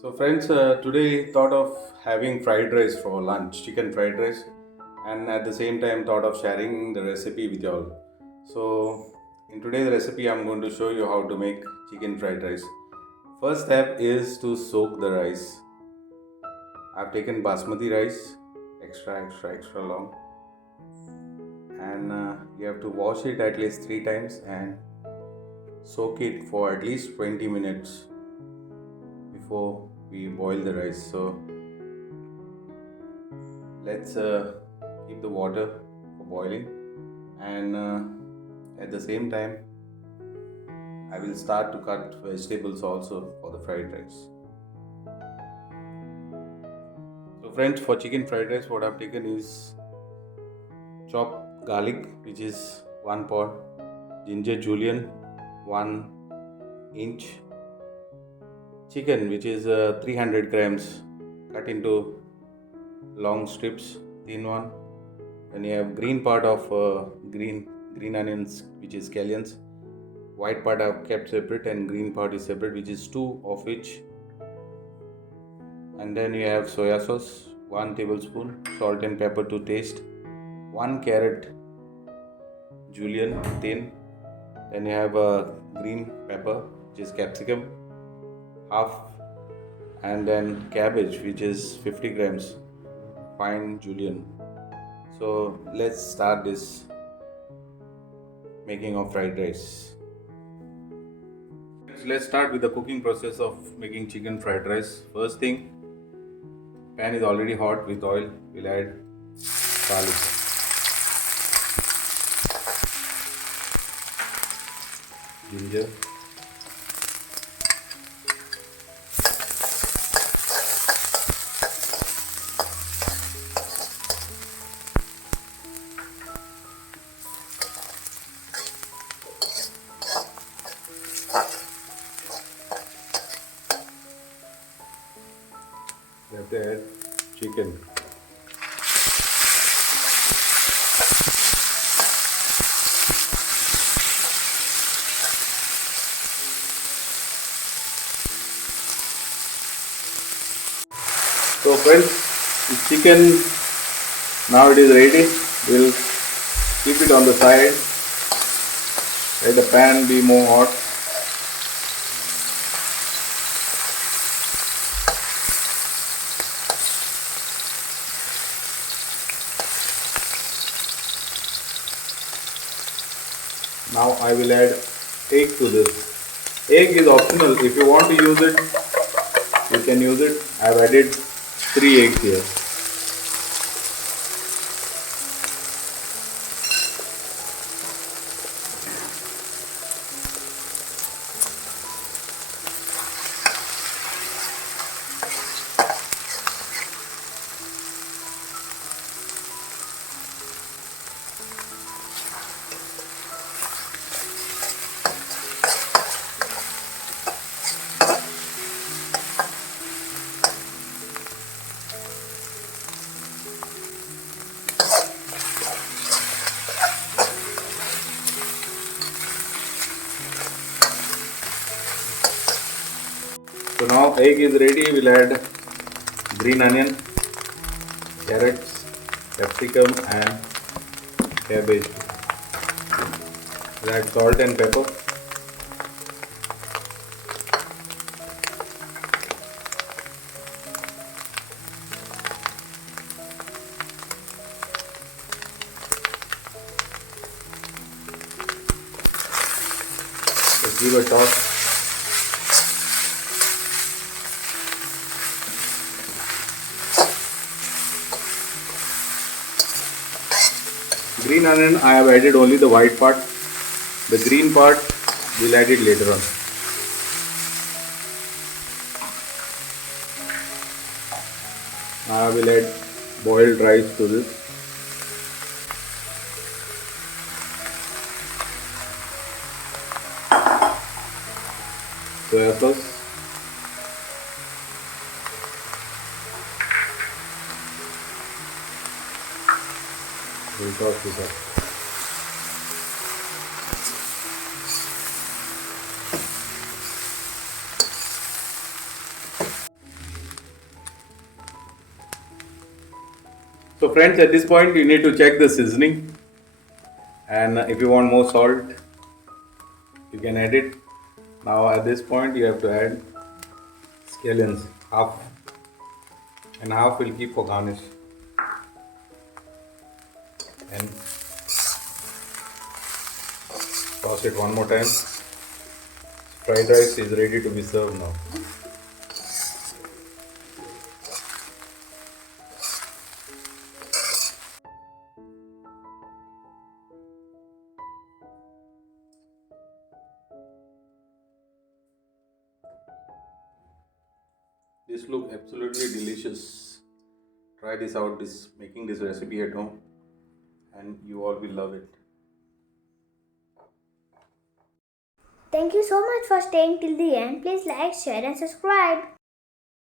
So friends, today thought of having fried rice for lunch, chicken fried rice, and at the same time thought of sharing the recipe with you all. So in today's recipe, I'm going to show you how to make chicken fried rice. First step is to soak the rice. I've taken basmati rice, extra long, and you have to wash it at least 3 times and soak it for at least 20 minutes before we boil the rice. So let's keep the water for boiling, and at the same time I will start to cut vegetables also for the fried rice. So friends, for chicken fried rice what I've taken is chopped garlic, which is 1 pod, ginger julienne 1 inch, chicken which is 300 grams cut into long strips, thin one. Then you have green part of green onions, which is scallions. White part I've kept separate and green part is separate, which is 2 of each. And then you have soya sauce 1 tablespoon, salt and pepper to taste, 1 carrot julienne thin. Then you have green pepper, which is capsicum half, and then cabbage, which is 50 grams fine julienne. So let's start this making of fried rice. Let's start with the cooking process of making chicken fried rice. First thing, pan is already hot with oil. We'll add garlic, ginger, you have to add chicken. So friends, the chicken, now it is ready. We'll keep it on the side. Let the pan be more hot. Now I will add egg to this. Egg is optional. If you want to use it, you can use it. I have added 3 eggs here. So now egg is ready. We'll add green onion, carrots, capsicum and cabbage. We'll add salt and pepper. Let's give a toss. Green onion, I have added only the white part. The green part we'll add it later on. Now I will add boiled rice to this. Soya sauce. We'll toss this up. So friends, at this point you need to check the seasoning, and if you want more salt, you can add it. Now at this point you have to add scallions, half, and half will keep for garnish. And toss it one more time. Fried rice is ready to be served now. This look absolutely delicious. Try this out, making this recipe at home, and you all will love it. Thank you so much for staying till the end. Please like, share, and subscribe.